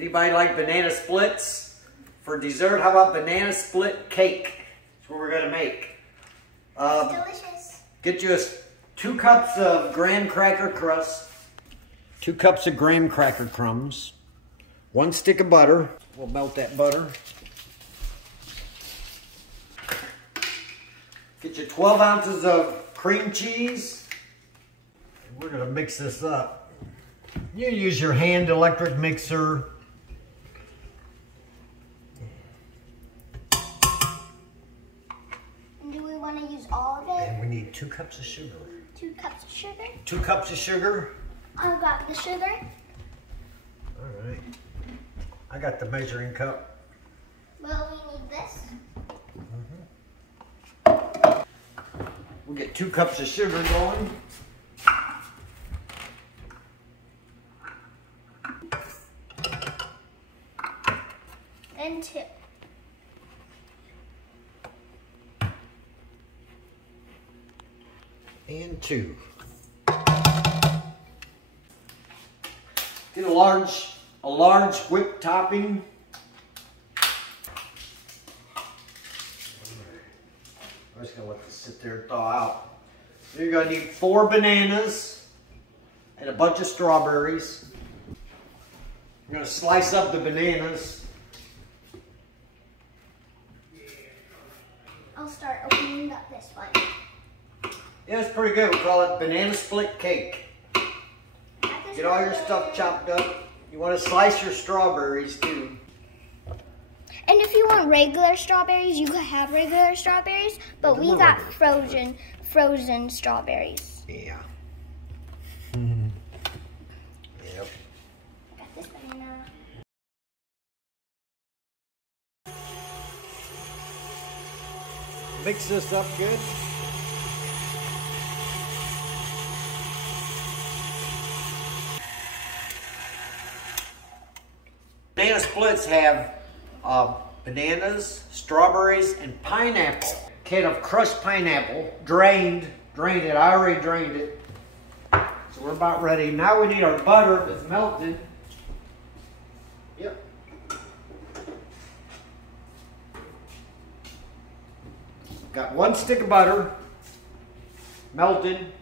Anybody like banana splits? For dessert, how about banana split cake? That's what we're gonna make. It's delicious. Get you 2 cups of graham cracker crust, 2 cups of graham cracker crumbs, 1 stick of butter. We'll melt that butter. Get you 12 ounces of cream cheese. We're gonna mix this up. You use your hand electric mixer. And do we want to use all of it? And we need 2 cups of sugar. 2 cups of sugar? 2 cups of sugar. I've got the sugar. All right. I got the measuring cup. Well, we need this. We'll get 2 cups of sugar going. And 2. And 2. Get a large whipped topping. I'm just gonna let this sit there and thaw out. Then you're gonna need 4 bananas and a bunch of strawberries. You're gonna slice up the bananas. I'll start opening up this one. Yeah, it's pretty good. We call it banana split cake. Get all your stuff chopped up. You want to slice your strawberries too. And if you want regular strawberries, you could have regular strawberries, but we got frozen strawberries. Yeah. Yep. Got this banana. Mix this up good. Banana splits have bananas, strawberries, and pineapple. Can of crushed pineapple, drained it. I already drained it. So we're about ready. Now we need our butter that's melted. Yep. Got 1 stick of butter, melted.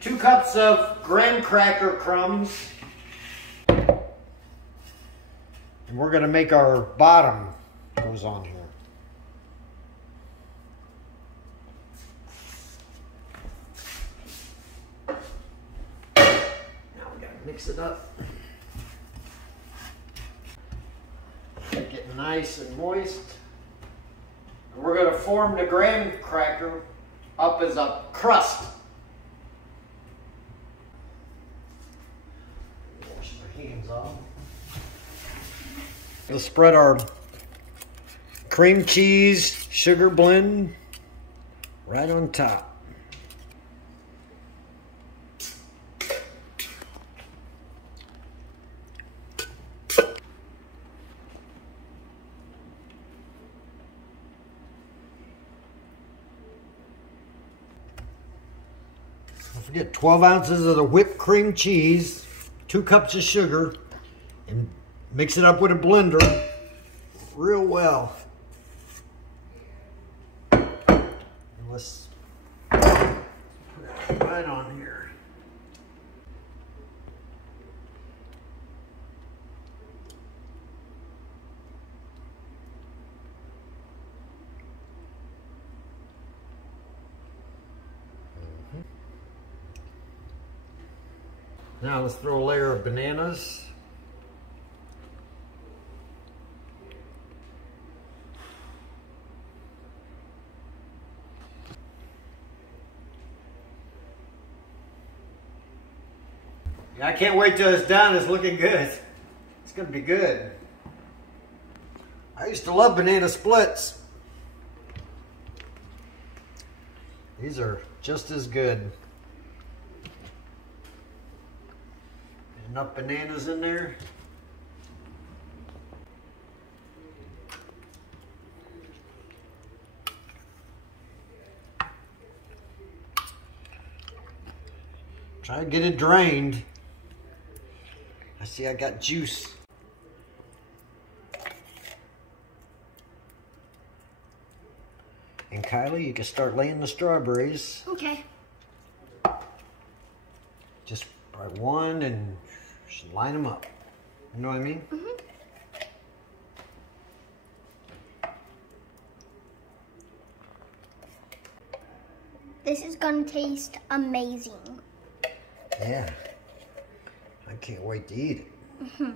2 cups of graham cracker crumbs. And we're going to make our bottom goes on here. Now we got to mix it up. Make it nice and moist. And we're going to form the graham cracker up as a crust. Wash my hands off. We'll spread our cream cheese sugar blend right on top. Don't forget 12 ounces of the whipped cream cheese, 2 cups of sugar, and mix it up with a blender real well. And let's put it right on here. Now let's throw a layer of bananas. I can't wait till it's done. It's looking good. It's going to be good. I used to love banana splits. These are just as good. Enough bananas in there. Try to get it drained. I see I got juice. And Kylie, you can start laying the strawberries. Okay. Just by one and just line them up. You know what I mean? Mm-hmm. This is gonna taste amazing. Yeah. I can't wait to eat it. Mm-hmm.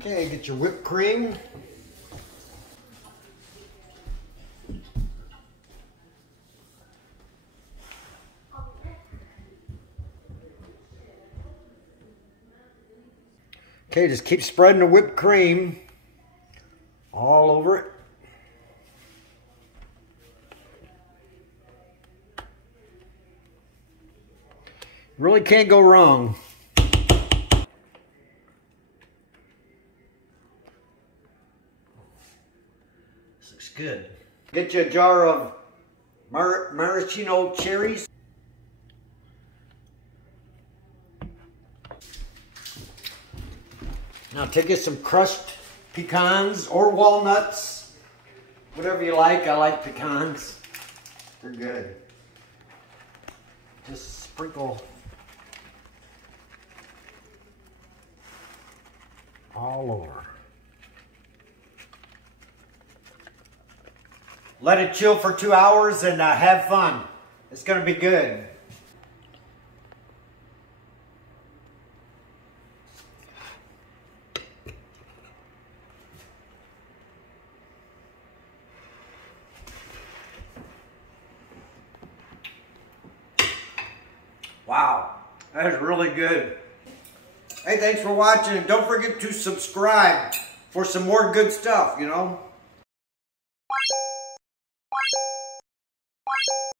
Okay, get your whipped cream. Okay, just keep spreading the whipped cream all over it. Really can't go wrong. This looks good. Get you a jar of maraschino cherries. Now take you some crushed pecans or walnuts, whatever you like. I like pecans. They're good. Just sprinkle all over. Let it chill for 2 hours and have fun. It's going to be good. Wow, that is really good. Hey, thanks for watching, and don't forget to subscribe for some more good stuff, you know.